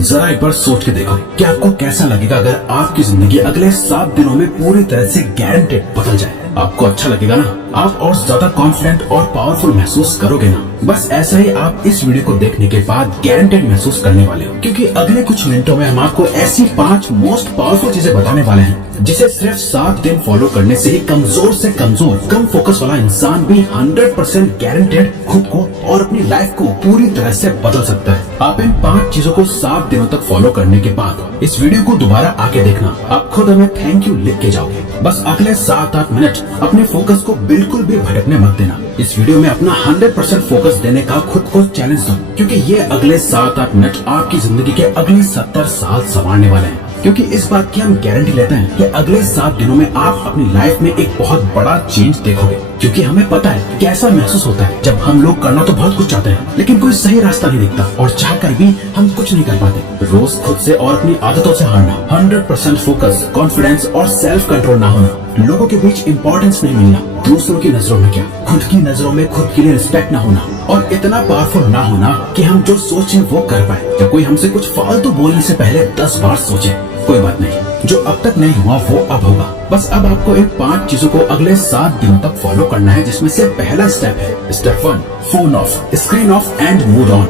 जरा एक बार सोच के देखो कि आपको कैसा लगेगा अगर आपकी जिंदगी अगले 7 दिनों में पूरी तरह से गारंटेड बदल जाए। आपको अच्छा लगेगा ना? आप और ज्यादा कॉन्फिडेंट और पावरफुल महसूस करोगे ना? बस ऐसा ही आप इस वीडियो को देखने के बाद गारंटेड महसूस करने वाले हो, क्योंकि अगले कुछ मिनटों में हम आपको ऐसी 5 मोस्ट पावरफुल चीजें बताने वाले हैं जिसे सिर्फ 7 दिन फॉलो करने से ही कमजोर से कमजोर कम फोकस वाला इंसान भी 100% गारंटेड खुद को और अपनी लाइफ को पूरी तरह से बदल सकता है। आप इन 5 चीजों को 7 दिनों तक फॉलो करने के बाद इस वीडियो को दोबारा आके देखना, आप खुद हमें थैंक यू लिख के जाओगे। बस अगले 7-8 मिनट अपने फोकस को बिल्कुल भी भटकने मत देना। इस वीडियो में अपना 100% फोकस देने का खुद को चैलेंज दो, क्योंकि ये अगले 7-8 मिनट आपकी जिंदगी के अगले 70 साल संवारने वाले हैं। क्योंकि इस बात की हम गारंटी लेते हैं कि अगले 7 दिनों में आप अपनी लाइफ में एक बहुत बड़ा चेंज देखोगे, क्योंकि हमें पता है कैसा महसूस होता है जब हम लोग करना तो बहुत कुछ चाहते हैं लेकिन कोई सही रास्ता नहीं दिखता और चाहकर भी हम कुछ नहीं कर पाते। रोज खुद से और अपनी आदतों से हारना, 100% फोकस, कॉन्फिडेंस और सेल्फ कंट्रोल ना होना, लोगों के बीच इम्पोर्टेंस नहीं मिलना, दूसरों की नजरों में क्या खुद की नजरों में खुद के लिए रिस्पेक्ट ना होना और इतना पावरफुल ना होना कि हम जो सोचें वो कर पाए। जब कोई हमसे कुछ फालतू बोलने से पहले 10 बार सोचे। कोई बात नहीं, जो अब तक नहीं हुआ वो अब होगा। बस अब आपको इन 5 चीजों को अगले 7 दिनों तक फॉलो करना है, जिसमें से पहला स्टेप है step 1, phone of, screen of and mood on.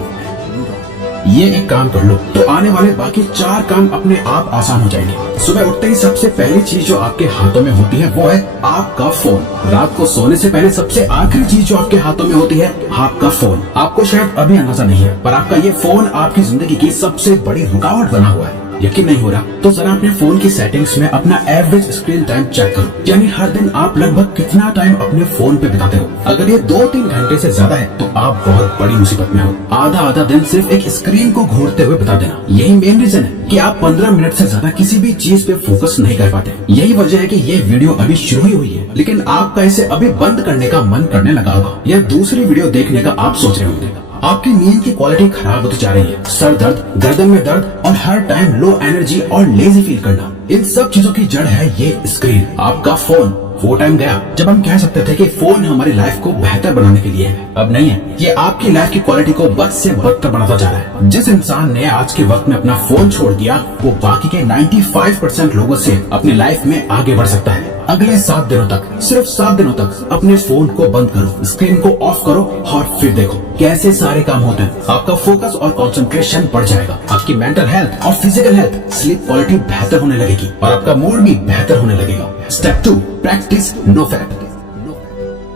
ये एक काम कर लो तो आने वाले बाकी 4 काम अपने आप आसान हो जाएंगे। सुबह उठते ही सबसे पहली चीज जो आपके हाथों में होती है वो है आपका फोन। रात को सोने से पहले सबसे आखिरी चीज जो आपके हाथों में होती है आपका फोन। आपको शायद अभी अंदाजा नहीं है, पर आपका ये फोन आपकी जिंदगी की सबसे बड़ी रुकावट बना हुआ है। यकीन नहीं हो रहा तो जरा अपने फोन की सेटिंग्स में अपना एवरेज स्क्रीन टाइम चेक करो, यानी हर दिन आप लगभग कितना टाइम अपने फोन पे बिताते हो। अगर ये 2-3 घंटे से ज्यादा है तो आप बहुत बड़ी मुसीबत में हो। आधा दिन सिर्फ एक स्क्रीन को घूरते हुए बिता देना, यही मेन रीजन है कि आप 15 मिनट से ज्यादा किसी भी चीज पे फोकस नहीं कर पाते। यही वजह है कि ये वीडियो अभी शुरू ही हुई है, लेकिन आपका इसे अभी बंद करने का मन करने लगा होगा या दूसरी वीडियो देखने का आप सोच रहे होंगे। आपकी नींद की क्वालिटी खराब होती जा रही है, सर दर्द, गर्दन में दर्द और हर टाइम लो एनर्जी और लेजी फील करना, इन सब चीजों की जड़ है ये स्क्रीन, आपका फोन। वो टाइम गया जब हम कह सकते थे कि फोन हमारी लाइफ को बेहतर बनाने के लिए है। अब नहीं है, ये आपकी लाइफ की क्वालिटी को बद से बदतर बनाता जा रहा है। जिस इंसान ने आज के वक्त में अपना फोन छोड़ दिया वो बाकी के 95% लोगों से अपनी लाइफ में आगे बढ़ सकता है। अगले 7 दिनों तक, सिर्फ 7 दिनों तक अपने फोन को बंद करो, स्क्रीन को ऑफ करो और फिर देखो कैसे सारे काम होते हैं। आपका फोकस और कंसंट्रेशन बढ़ जाएगा, आपकी मेंटल हेल्थ और फिजिकल हेल्थ, स्लीप क्वालिटी बेहतर होने लगेगी और आपका मूड भी बेहतर होने लगेगा। Step 2, practice no fap.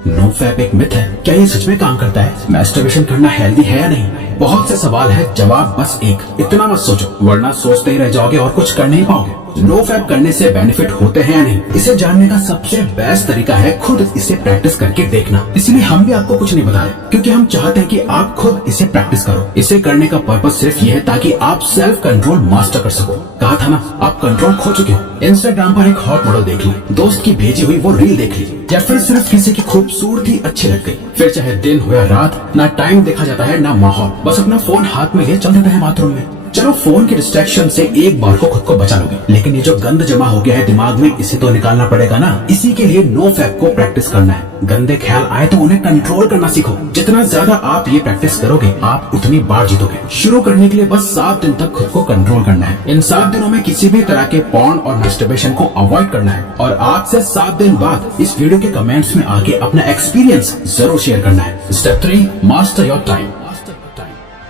No fap एक मिथ है, क्या ये सच में काम करता है? मैस्टरबेशन करना हेल्दी है या नहीं? बहुत से सवाल है, जवाब बस एक, इतना मत सोचो वरना सोचते ही रह जाओगे और कुछ कर नहीं पाओगे। नो फैप करने से बेनिफिट होते हैं या नहीं, इसे जानने का सबसे बेस्ट तरीका है खुद इसे प्रैक्टिस करके देखना। इसलिए हम भी आपको कुछ नहीं बता रहे, क्योंकि हम चाहते हैं कि आप खुद इसे प्रैक्टिस करो। इसे करने का पर्पज सिर्फ ये है ताकि आप सेल्फ कंट्रोल मास्टर कर सको। कहा था ना, आप कंट्रोल खो चुके हो। इंस्टाग्राम पर एक हॉट मॉडल देख ली, दोस्त की भेजी हुई वो रील देख ली, या फिर सिर्फ किसी की खूबसूरती अच्छी लग गई, फिर चाहे दिन हो या रात, ना टाइम देखा जाता है ना माहौल, बस अपना फोन हाथ में लिए चल देते हैं बाथरूम में। चलो फोन के डिस्ट्रैक्शन से एक बार को खुद को बचा लोगे, लेकिन ये जो गंद जमा हो गया है दिमाग में, इसे तो निकालना पड़ेगा ना। इसी के लिए नो फैप को प्रैक्टिस करना है। गंदे ख्याल आए तो उन्हें कंट्रोल करना सीखो। जितना ज्यादा आप ये प्रैक्टिस करोगे आप उतनी बार जीतोगे। शुरू करने के लिए बस 7 दिन तक खुद को कंट्रोल करना है। इन 7 दिनों में किसी भी तरह के पॉर्न और मैस्टरबेशन को अवॉइड करना है और आज से 7 दिन बाद इस वीडियो के कमेंट्स में आके अपना एक्सपीरियंस जरूर शेयर करना है। Step 3, master your time.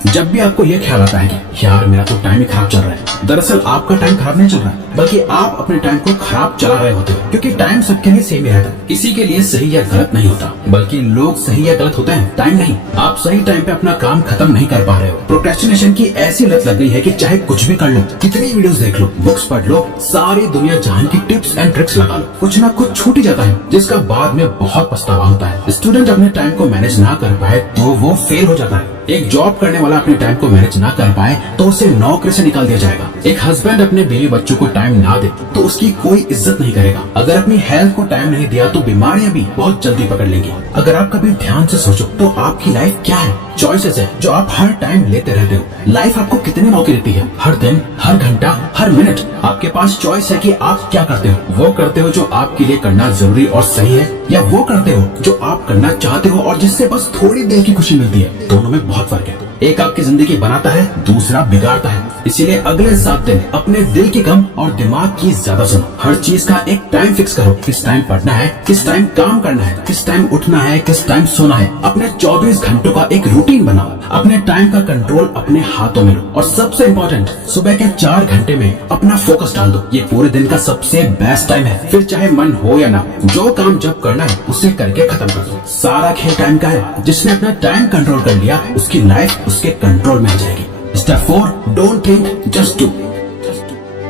जब भी आपको ये ख्याल आता है कि यार मेरा तो टाइम ही खराब चल रहा है, दरअसल आपका टाइम खराब नहीं चल रहा है, बल्कि आप अपने टाइम को खराब चला रहे होते हो। क्योंकि टाइम सबके लिए सेम ही रहता है, किसी के लिए सही या गलत नहीं होता, बल्कि लोग सही या गलत होते हैं, टाइम नहीं। आप सही टाइम पे अपना काम खत्म नहीं कर पा रहे हो। प्रोक्रेस्टिनेशन की ऐसी लत लग गई है कि चाहे कुछ भी कर लो, कितनी वीडियोस देख लो, बुक्स पढ़ लो, सारी दुनिया जहान की टिप्स एंड ट्रिक्स लगा लो, कुछ ना कुछ छूट ही जाता है, जिसका बाद में बहुत पछतावा होता है। स्टूडेंट अपने टाइम को मैनेज ना कर पाए तो वो फेल हो जाता है। एक जॉब करने वाला अपने टाइम को मैनेज ना कर पाए तो उसे नौकरी से निकाल दिया जाएगा। एक हस्बैंड अपने बीवी बच्चों को टाइम ना दे तो उसकी कोई इज्जत नहीं करेगा। अगर अपनी हेल्थ को टाइम नहीं दिया तो बीमारियां भी बहुत जल्दी पकड़ लेंगी। अगर आप कभी ध्यान से सोचो तो आपकी लाइफ क्या है? चॉइसेस है जो आप हर टाइम लेते रहते हो। लाइफ आपको कितने मौके देती है? हर दिन, हर घंटा, हर मिनट आपके पास चॉइस है कि आप क्या करते हो। वो करते हो जो आपके लिए करना जरूरी और सही है, या वो करते हो जो आप करना चाहते हो और जिससे बस थोड़ी देर की खुशी मिलती है। दोनों में बहुत फर्क है। एक आपकी जिंदगी बनाता है, दूसरा बिगाड़ता है। इसीलिए अगले 7 दिन अपने दिल की कम और दिमाग की ज्यादा सुनो। हर चीज का एक टाइम फिक्स करो, किस टाइम पढ़ना है, किस टाइम काम करना है, किस टाइम उठना है, किस टाइम सोना है। अपने 24 घंटों का एक रूटीन बनाओ। अपने टाइम का कंट्रोल अपने हाथों में लो। और सबसे इम्पोर्टेंट, सुबह के 4 घंटे में अपना फोकस डाल दो। ये पूरे दिन का सबसे बेस्ट टाइम है। फिर चाहे मन हो या ना, जो काम जब करना है उसे करके खत्म कर दो। सारा खेल टाइम का है। जिसने अपना टाइम कंट्रोल कर लिया, उसकी लाइफ उसके कंट्रोल में आ जाएगी। Step 4, don't think, just do.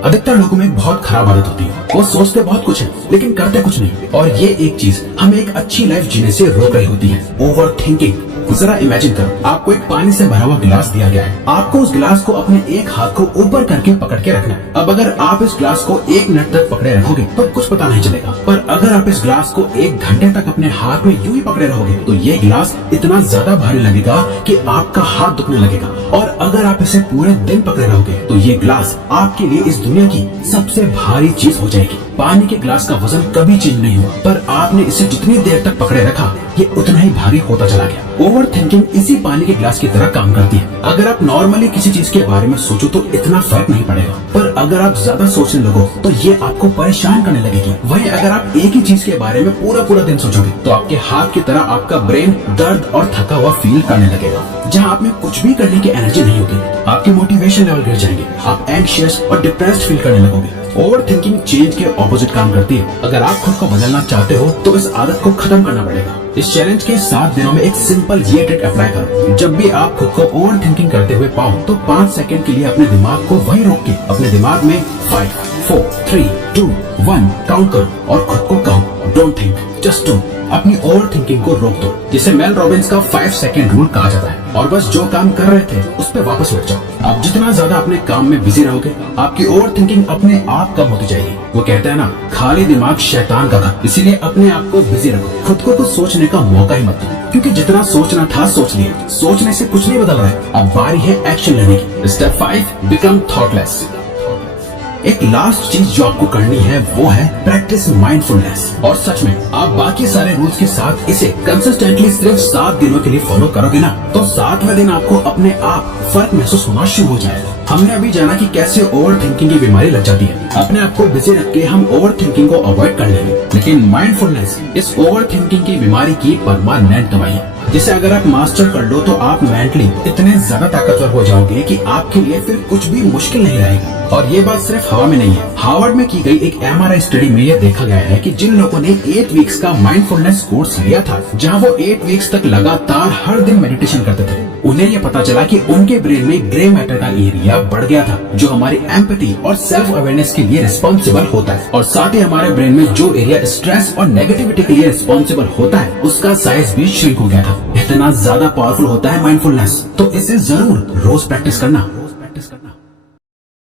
अधिकतर लोगों में एक बहुत खराब आदत होती है, वो सोचते बहुत कुछ है लेकिन करते कुछ नहीं। और ये एक चीज हमें एक अच्छी लाइफ जीने से रोक रही होती है, ओवर थिंकिंग। जरा इमेजिन करो, आपको एक पानी से भरा हुआ गिलास दिया गया है। आपको उस गिलास को अपने एक हाथ को ऊपर करके पकड़ के रखना है। अब अगर आप इस गिलास को 1 मिनट तक पकड़े रखोगे तो कुछ पता नहीं चलेगा, पर अगर आप इस गिलास को 1 घंटे तक अपने हाथ में यूं ही पकड़े रहोगे तो ये गिलास इतना ज्यादा भारी लगेगा कि आपका हाथ दुखने लगेगा। और अगर आप इसे पूरे दिन पकड़े रहोगे तो ये गिलास आपके लिए इस दुनिया की सबसे भारी चीज हो जाएगी। पानी के गिलास का वजन कभी चेंज नहीं हुआ, पर आपने इसे जितनी देर तक पकड़े रखा ये उतना ही भारी होता चला गया। ओवर थिंकिंग इसी पानी के गिलास की तरह काम करती है। अगर आप नॉर्मली किसी चीज के बारे में सोचो तो इतना फर्क नहीं पड़ेगा, पर अगर आप ज्यादा सोचने लगो तो ये आपको परेशान करने लगेगी। वहीं अगर आप एक ही चीज के बारे में पूरा दिन सोचोगे तो आपके हाथ की तरह आपका ब्रेन दर्द और थका हुआ फील करने लगेगा। जहाँ आप में कुछ भी करने की एनर्जी नहीं होगी, आपके मोटिवेशन लेवल गिर जाएंगे, आप एंग्शियस और डिप्रेस्ड फील करने लगोगे। ओवर थिंकिंग चेंज के ऑपोजिट काम करती है। अगर आप खुद को बदलना चाहते हो तो इस आदत को खत्म करना पड़ेगा। इस चैलेंज के 7 दिनों में एक सिंपल ये ट्रिक अप्लाई करो। जब भी आप खुद को ओवर थिंकिंग करते हुए पाओ तो 5 सेकंड के लिए अपने दिमाग को वहीं रोक के अपने दिमाग में 5, 4, 3, 2, 1 काउंट करो और खुद को कहो, डोंट थिंक, जस्ट डू। अपनी ओवर थिंकिंग को रोक दो, जिसे मेल रॉबिन्स का 5 सेकंड रूल कहा जाता है। और बस जो काम कर रहे थे उस पर वापस लौट जाओ। आप जितना ज्यादा अपने काम में बिजी रहोगे, आपकी ओवर थिंकिंग अपने आप कम होती जाएगी। वो कहते हैं ना, खाली दिमाग शैतान का घर। इसीलिए अपने आप को बिजी रखो, खुद को कुछ सोचने का मौका ही मत दो, क्योंकि जितना सोचना था सोच लिया। सोचने से कुछ नहीं बदल रहा है, अब बारी है एक्शन लेने की। Step 5, become thoughtless. एक लास्ट चीज जो आपको करनी है वो है प्रैक्टिस माइंडफुलनेस। और सच में आप बाकी सारे रूल्स के साथ इसे कंसिस्टेंटली सिर्फ 7 दिनों के लिए फॉलो करोगे ना, तो 7वें दिन आपको अपने आप फर्क महसूस होना शुरू हो जाएगा। हमने अभी जाना कि कैसे ओवर थिंकिंग की बीमारी लग जाती है। अपने आप को बिजी रख के हम ओवर थिंकिंग को अवॉइड कर लेंगे, लेकिन माइंडफुलनेस इस ओवर थिंकिंग की बीमारी की परमानेंट दवाई है, जिसे अगर आप मास्टर कर लो तो आप मेंटली इतने ज्यादा ताकतवर हो जाओगे कि आपके लिए फिर कुछ भी मुश्किल नहीं रहेगा। और ये बात सिर्फ हवा में नहीं है। हार्वर्ड में की गई एक MRI स्टडी में यह देखा गया है कि जिन लोगों ने 8 वीक्स का माइंडफुलनेस कोर्स लिया था, जहां वो 8 वीक्स तक लगातार हर दिन मेडिटेशन करते थे, उन्हें यह पता चला कि उनके ब्रेन में ग्रे मैटर का एरिया बढ़ गया था, जो हमारी एम्पैथी और सेल्फ अवेयरनेस के लिए रिस्पॉन्सिबल होता है। और साथ ही हमारे ब्रेन में जो एरिया स्ट्रेस और नेगेटिविटी के लिए रिस्पॉन्सिबल होता है, उसका साइज भी श्रिंक हो गया था। इतना ज्यादा पावरफुल होता है माइंडफुलनेस। तो इसे जरूर रोज प्रैक्टिस करना।